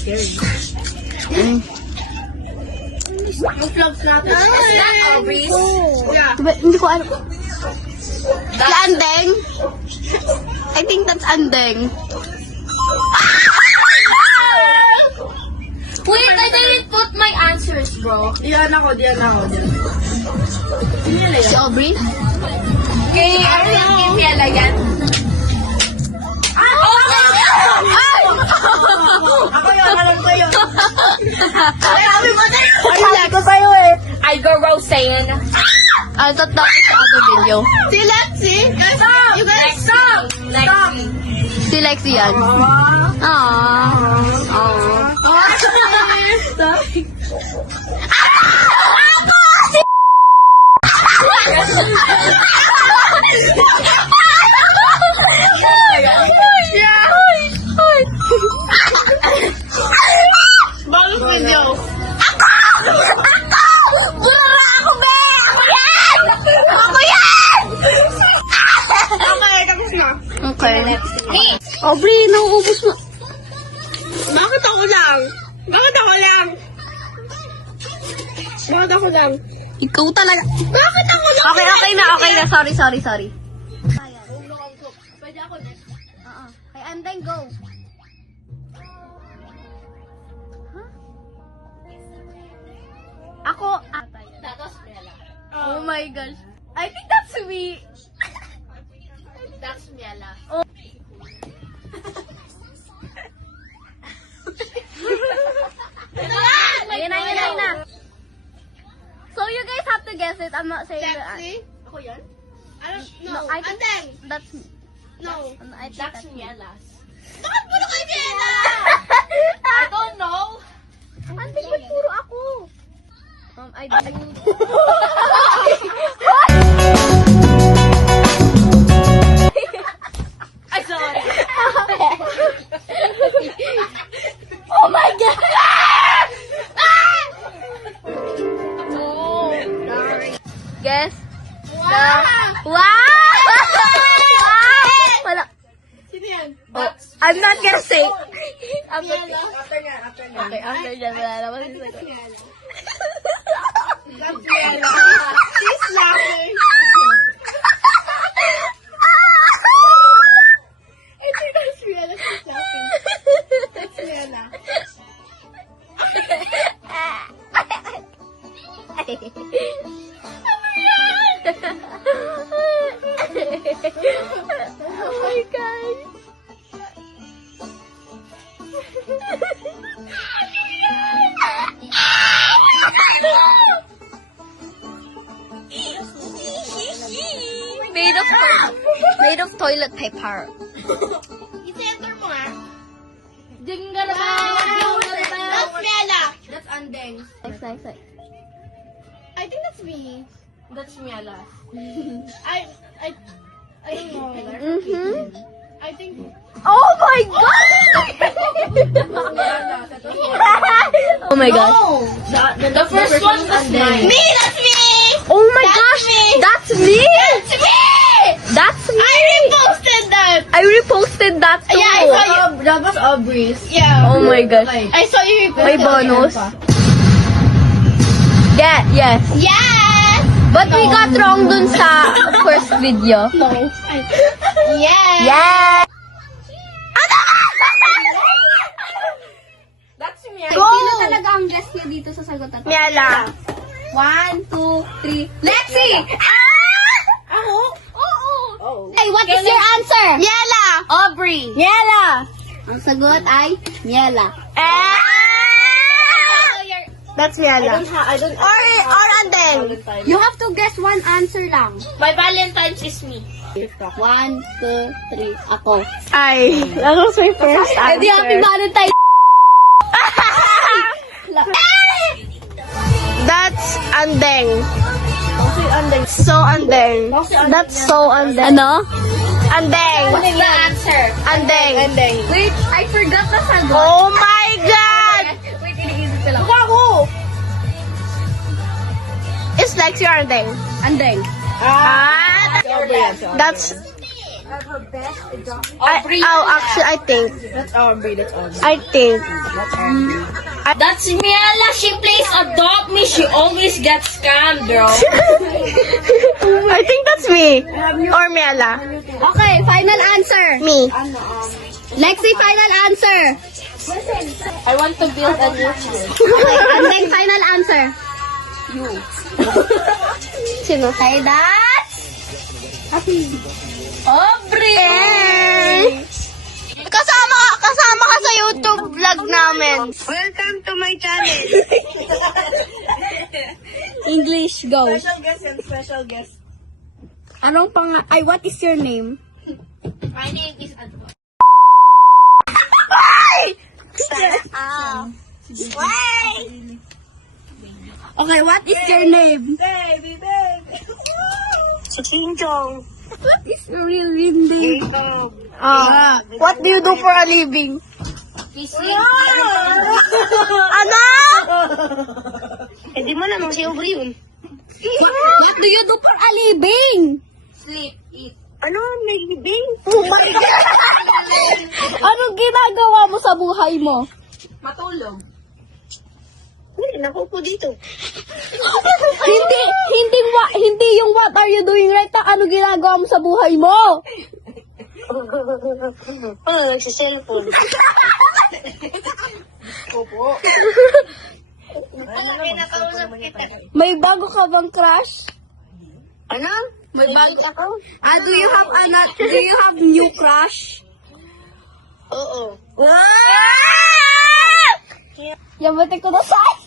scared. Yung vlogs natin. Is that Aubrey's? Yeah. Diba, hindi ko alam. Si Andeng? I think that's Andeng. Wait, I didn't put my answers, bro. Diyan ako. Si Aubrey? Okay, Ariel, give me a yan. Ako yun, alam ko yun. Ay, ko sa'yo eh. I go Roseanne. I thought that was the other video. Si Lexi? You guys stop! Lexi. Si Lexi yan. Aww. Bagus video. Bura ako, be! Ako yan! Okay, tapos na. Okay. Aubrey, nauubos mo. Bakit ako lang? Ikaw talaga. Bakit ako lang? Okay na. Sorry. Pwede ako next. Kay Andeng, go. Ako. That was Miela. Oh my gosh. I think that's me. That's Miela. Ayun na. So you guys have to guess it. I'm not saying that. Lexi? Ako yan? No, I think Andeng. that's No. I think That's that's me. Miela's. Bakit mo na kay Jenna? I don't know. Andeng, ba't puro ako? I do. Ay, sorry. Oh my god! Guess. Wow! Wala. Sino yan? Oh, I'm not gonna say. I'm not After niya. Okay, after dyan, wala naman yung sagot. That's Jenna. She's laughing. I think that's Rihanna. She's laughing. That's Rihanna. Oh my god. Made of toilet paper. I-center mo nga. Jingle That's Rihanna. That's Andeng. Nice. I think that's me. That's Miela. I don't know. Mm-hmm. I think. Oh my god! Oh my god. The first one was mine. Me! That's me! Oh my gosh! me. That's me! That's me! That's me! I reposted that! I reposted that too. Yeah, I saw you. That was Aubrey's. Yeah. Oh my gosh. I saw you reposted. May bonus. Yeah, yes. Yes! But we got wrong dun sa first video. No. Yes! Yeah! That's Miela. Go! Sino talaga ang guest niya dito sa sagutan? Miela. 1, 2, 3. Lexi! Ako? Oo. Hey, what is your answer? Miela! Aubrey. Miela! Ang sagot ay Miela. That's Miela. I don't. Or Andeng. You have to guess one answer lang. My Valentine's is me. 1, 2, 3. Ako. Ay, that was my first answer. Hindi, happy Valentine. That's Andeng. So Andeng. That's so Andeng. Ano? Andeng. What's the answer? Andeng. Wait, I forgot the sagot. Oh my God! Wait, iniisip ko lang. It's Lexi or Andeng? Andeng. That's Actually, I think. That's Aubrey. I think. That's Miela. She plays Adopt Me. She always gets scammed, bro. I think that's me. Or Mela. Okay, final answer. Me. Lexi, final answer. I want to build a new house. Okay, and then final answer. Sino? Okay, that's Aubrey. Kasama ka sa YouTube vlog namin. Welcome to my channel. English, go. Special guest and special guest. Anong ay, what is your name? My name is Adwa. Okay, what is your name? Baby, baby. Chinchong. What is your real name? What do you do for a living? Ano? Hindi mo naman si Aubrey yun. What do you do for a living? Ano? Nagbibing? Oh my God! Anong ginagawa mo sa buhay mo? Matulog. Naku po dito. Hindi yung what are you doing right now. Ano ginagawa mo sa buhay mo? Nagsiselfone. Opo. Pinakausap kita. May bago ka bang crush? Ano? May bago ako? do you have new crush? Oo. Yabatin ko na sa'yo.